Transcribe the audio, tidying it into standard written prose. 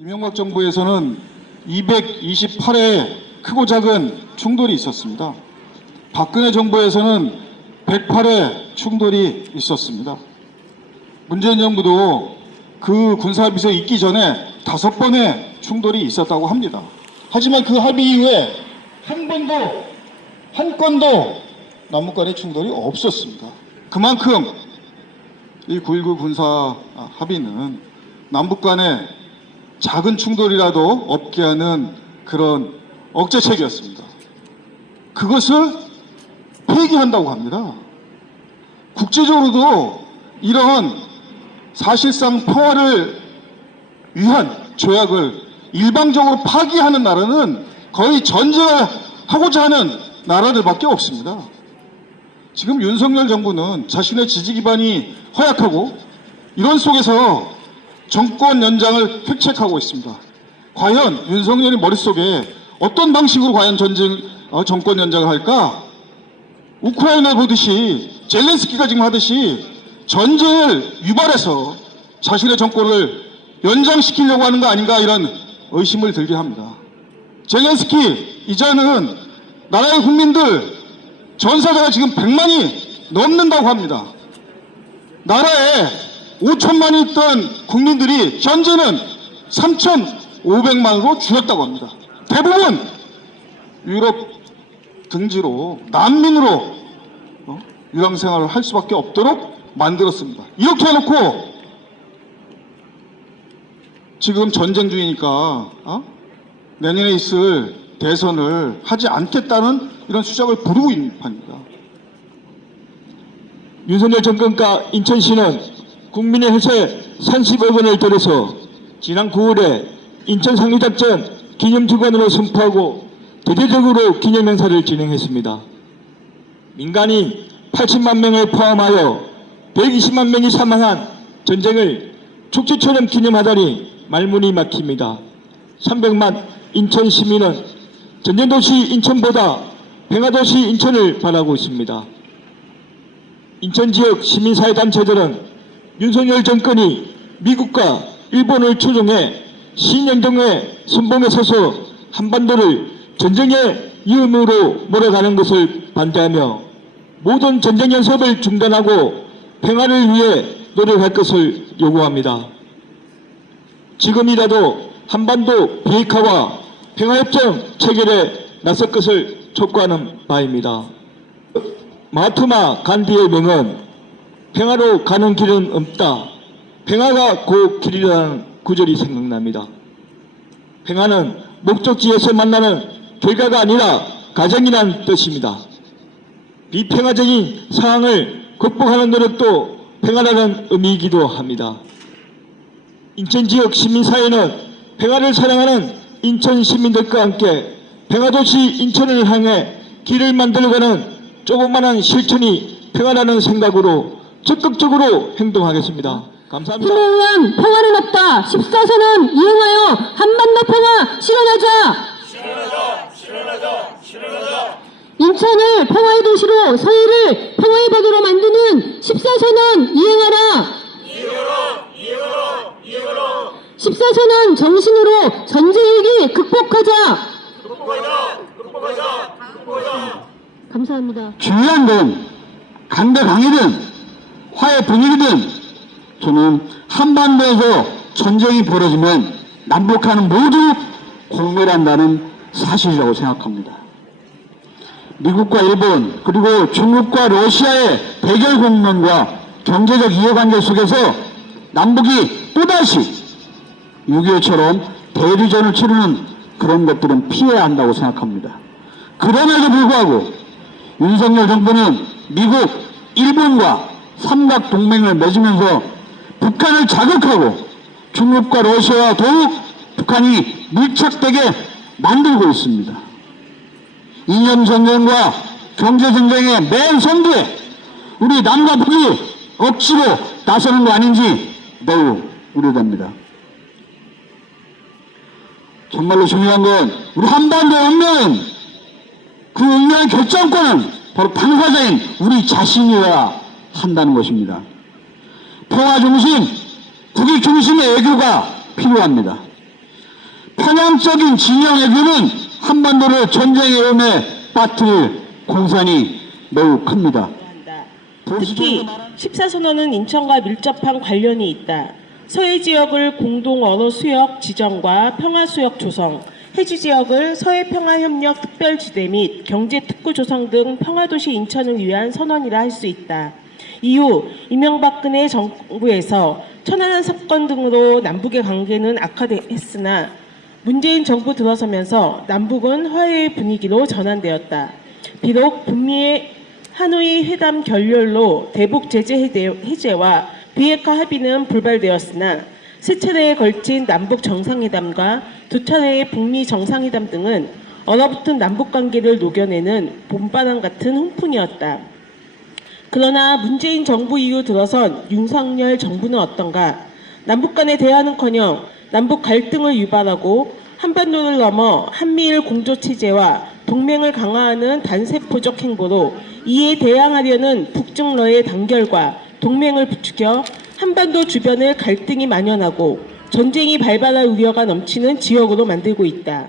이명박 정부에서는 228회 크고 작은 충돌이 있었습니다. 박근혜 정부에서는 108회 충돌이 있었습니다. 문재인 정부도 그 군사합의서 있기 전에 5번의 충돌이 있었다고 합니다. 하지만 그 합의 이후에 한 건도 남북 간의 충돌이 없었습니다. 그만큼 이 9.19 군사 합의는 남북 간의 작은 충돌이라도 없게 하는 그런 억제책이었습니다. 그것을 폐기한다고 합니다. 국제적으로도 이런 사실상 평화를 위한 조약을 일방적으로 파기하는 나라는 거의 전쟁을 하고자 하는 나라들밖에 없습니다. 지금 윤석열 정부는 자신의 지지 기반이 허약하고 이런 속에서 정권 연장을 획책하고 있습니다. 과연 윤석열이 머릿속에 어떤 방식으로 과연 정권 연장을 할까? 우크라이나 보듯이 젤렌스키가 지금 하듯이 전쟁을 유발해서 자신의 정권을 연장시키려고 하는 거 아닌가 이런 의심을 들게 합니다. 젤렌스키 이제는 나라의 국민들 전사자가 지금 100만이 넘는다고 합니다. 나라에 5천만이 있던 국민들이 현재는 3,500만으로 줄었다고 합니다. 대부분 유럽 등지로 난민으로 유랑생활을 할 수밖에 없도록 만들었습니다. 이렇게 해놓고 지금 전쟁 중이니까 내년에 있을 대선을 하지 않겠다는 이런 수작을 부르고 있는 판입니다. 윤석열 정권과 인천시는 국민의 혈세 30억 원을 들여서 지난 9월에 인천 상륙작전 기념주간으로 선포하고 대대적으로 기념행사를 진행했습니다. 민간인 80만 명을 포함하여 120만 명이 사망한 전쟁을 축제처럼 기념하다니 말문이 막힙니다. 300만 인천 시민은 전쟁도시 인천보다 평화도시 인천을 바라고 있습니다. 인천 지역 시민사회단체들은 윤석열 정권이 미국과 일본을 초종해 신연정의 선봉에 서서 한반도를 전쟁의 위험으로 몰아가는 것을 반대하며 모든 전쟁 연습을 중단하고 평화를 위해 노력할 것을 요구합니다. 지금이라도 한반도 비핵화와 평화협정 체결에 나설 것을 촉구하는 바입니다. 마하트마 간디의 명은 평화로 가는 길은 없다. 평화가 그 길이라는 구절이 생각납니다. 평화는 목적지에서 만나는 결과가 아니라 과정이라는 뜻입니다. 비평화적인 상황을 극복하는 노력도 평화라는 의미이기도 합니다. 인천 지역 시민사회는 평화를 사랑하는 인천 시민들과 함께 평화도시 인천을 향해 길을 만들어가는 조그마한 실천이 평화라는 생각으로 적극적으로 행동하겠습니다. 감사합니다. 김의원 평화는 없다. 14선은 이행하여 한반도 평화 실현하자. 인천을 평화의 도시로 서해를 평화의 바다로 만드는 14선은 이행하라. 14선은 정신으로 전쟁위기 극복하자. 감사합니다. 중요한 건 강대 강이든 화해 분위기든 저는 한반도에서 전쟁이 벌어지면 남북한은 모두 공멸한다는 사실이라고 생각합니다. 미국과 일본 그리고 중국과 러시아의 대결 국면과 경제적 이해관계 속에서 남북이 또다시 6.25처럼 대리전을 치르는 그런 것들은 피해야 한다고 생각합니다. 그럼에도 불구하고 윤석열 정부는 미국, 일본과 삼각동맹을 맺으면서 북한을 자극하고 중국과 러시아와 더욱 북한이 밀착되게 만들고 있습니다. 이념 전쟁과 경제 전쟁의 맨 선두에 우리 남과 북이 억지로 나서는 거 아닌지 매우 우려됩니다. 정말로 중요한 건 우리 한반도의 운명은 그 운명의 결정권은 바로 당사자인 우리 자신이어야 한다는 것입니다. 평화 중심, 국익 중심의 외교가 필요합니다. 편향적인 진영에게는 한반도를 전쟁의 음에 빠뜨릴 공산이 매우 큽니다. 특히 14선언은 인천과 밀접한 관련이 있다. 서해 지역을 공동 언어 수역 지정과 평화 수역 조성, 해지 지역을 서해 평화협력 특별지대 및 경제특구 조성 등 평화도시 인천을 위한 선언이라 할 수 있다. 이후 이명박근혜 정부에서 천안함 사건 등으로 남북의 관계는 악화했으나 문재인 정부 들어서면서 남북은 화해의 분위기로 전환되었다. 비록 북미의 하노이 회담 결렬로 대북 제재 해제와 비핵화 합의는 불발되었으나 세 차례에 걸친 남북 정상회담과 두 차례의 북미 정상회담 등은 얼어붙은 남북관계를 녹여내는 봄바람 같은 훈풍이었다. 그러나 문재인 정부 이후 들어선 윤석열 정부는 어떤가? 남북 간의 대화는커녕 남북 갈등을 유발하고 한반도를 넘어 한미일 공조체제와 동맹을 강화하는 단세포적 행보로 이에 대항하려는 북중러의 단결과 동맹을 부추겨 한반도 주변을 갈등이 만연하고 전쟁이 발발할 우려가 넘치는 지역으로 만들고 있다.